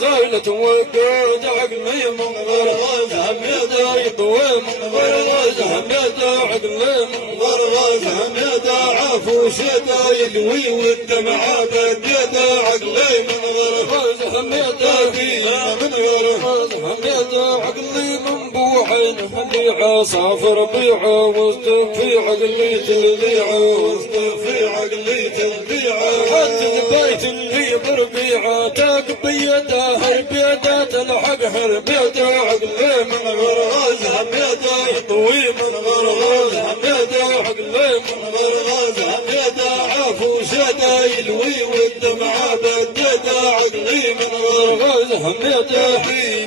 زايلة وقود عقلي من غرغاز حميدة يطوي من غرغاز حميدة عقلي من غرغاز حميدة عفو شدا يلوي والدمعة بديدة عقلي من غرغاز حميدة من غرغاز حميدة عقلي من بوحين اللي عصافر بيعه وسط في عقلي تلبيعه وسط في عقلي تلبيعه حتى البيت اللي بربيعه تقبيده هربيده تلحق هربيده عقلي من غرغاز حميده يطوي من غرغاز حميده عقلي من غرغاز حميده عفو شدا يلوي والدمعه بديده عقلي من غرغاز حميده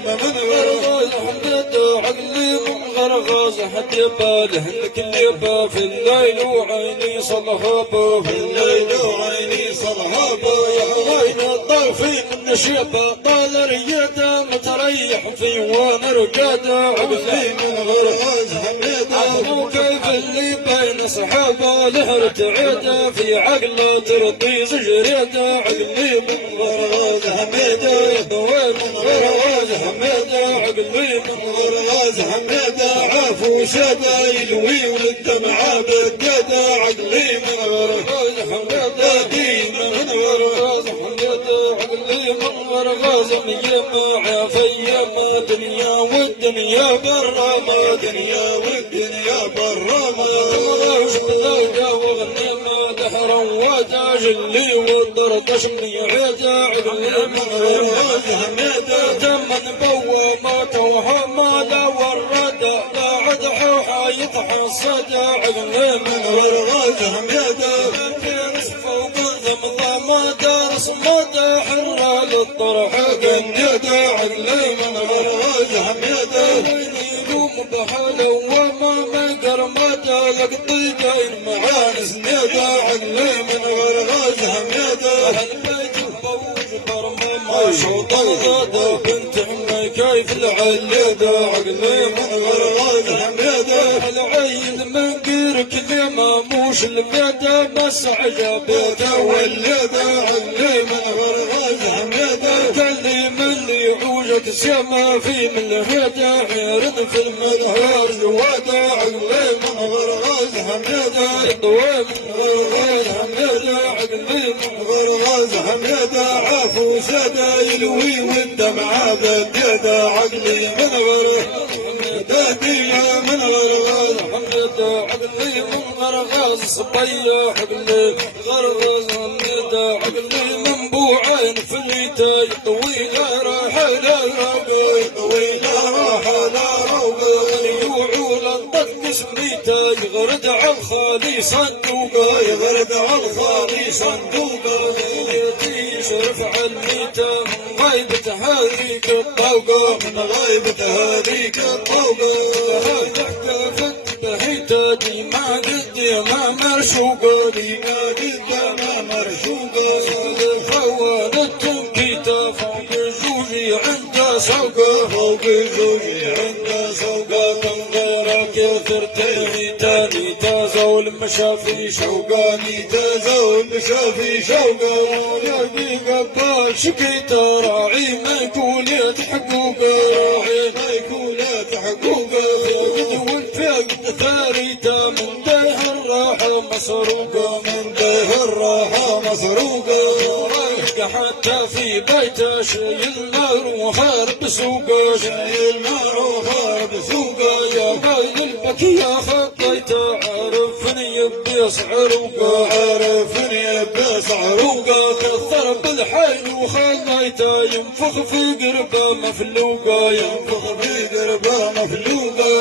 من غرغاز حميده عقلي من غرغاز حد باله الكليبه في الليل وعيني صلهبه في الليل وعيني صلهبه يا عين الطرفي من شيبه طال رياده متريح في وانا رقاده عقلي من غرغاز حميده وكيف اللي بين صحابه له ارتعاده في عقله ترضي زجريده عقلي من غرغاز حميده يطوي من غرغاز حميده عقلي من غرغاز حميده عفو شدا يلوي والدمعه بديده عقلي من غرغاز حميده ديما من غرغاز حميده عقلي من غرغاز ميما عافيما دنيا والدنيا برا ما دنيا والدنيا برا ما وش بذاك وغنيما دحرا وتاج اللي والطرطش ميعيده عقلي من غرغاز حميده تمن بوا ما توهم لا ورد لا عد حوحه يتحصد عقلي من غرغاز حميده درس فوق ضمضم درس مدى حر للطرح قنيده عقلي من غرغاز حميده وين يقوم بحاله وما مقر مدى لك طيقين معان سنيده عقلي من غرغاز حميده هالبيت الفوج برمى ما شوط الغدا بنت عمي كيف العليده عقلي من غرغاز حميده العين من قير كلمه موش الميده بس عجبته ولده عقلي من غرغاز حميده كلي من اللي عوجك سما في من الهدى عيرن في المنهار جواده عقلي من غرغاز حميده يطوي من غرغاز حميده عقلي من غرغاز حميده عفو شدا يلوي والدمعه بديده عقلي من غرغاز حميده ديا من غرغاز حميده عقلي من غرغاز صبيه عقلي غرغاز حميده عقلي من بوعين فليته يطوي لا راحه لا روقه يطوي لا راحه لا روقه يوعول الضد سميته يغرد على الخالي صندوقه يغرد على الخالي صندوقه يشرف على الميته من غيبة هذيك الطوقه من غيبة هذيك الطوقه تحت بهيته ديما قديما مرشوقه ديما قديما مرشوقه خوان التنكيته فوق جوجي عنده سوقه فوق جوجي عنده سوقه تنغيره كثر تاني تازول مشافي شوقه تازول مشافي شوقه ولقي قبال شكيته راعي ما يكون حقوقه راعي ما يكون حقوقه فقد والفقد ثاريته من ده الراحه مسروقه من ده الراحه مسروقه حتى في بيته شايل نار وخارب سوقه شايل نار وخارب سوقه يا بايل البكيه خطيته عارفني يبي صعروقه عارفني يبي صعروقه كثر بالحي وخليته ينفخ في قربه مفلوقه ينفخ في قربه مفلوقه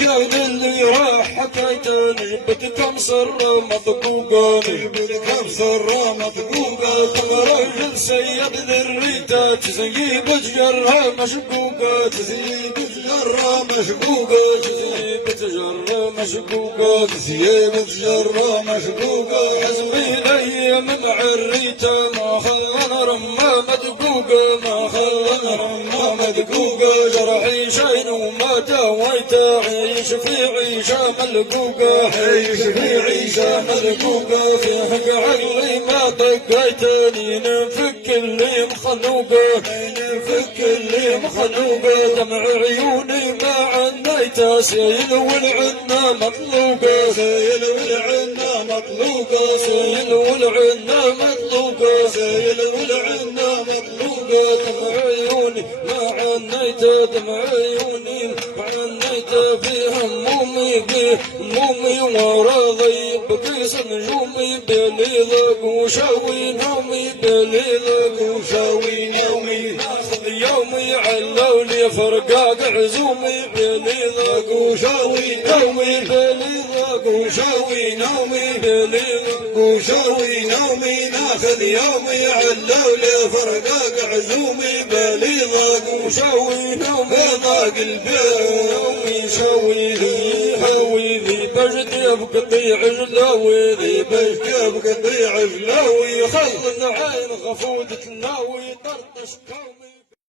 كان اللي راح حكيته نجبت كم سره مطقوقه نجبت كم سره مطقوقه رجل سيد ذريته تزيب جرها مشقوقه تزيب جرها مشقوقه تزيب جرها مشقوقه تزيب جرها مشقوقه حزبي لي من عريته ما خلنا رمى مدقوقه ما خلنا رمى مدقوقه مدقوقة جرحي شين وما داويته عيش في عيشة ملقوقة عيش في عيشة ملقوقة في حق عقلي ما طقيتني نفك اللي مخنوقة نفك اللي مخنوقة دمع عيوني ما عنيته سيل والعنا مطلوقة سيل والعنا مطلوقة سيل والعنا مطلوقة سيل والعنا مطلوقة دمع عيوني ما عنيته دمع عيوني ما عنيته في همومي في همومي وراضي بقيس نجومي بليلك وشاوي نومي بليلك وشاوي نومي ناخذ يومي علولي فرقاق عزومي بليلك وشاوي نومي بليلك وشاوي نومي بليلك وشاوي نومي ناخذ يومي علولي فرقاق عزومي بليلك وشاوي نومي ضاق البيت يومي شاوي هوي ذي بجدي بقطيع جلاوي ذي بجدي بقطيع جلاوي خل عين غفودة الناوي طرطش كومي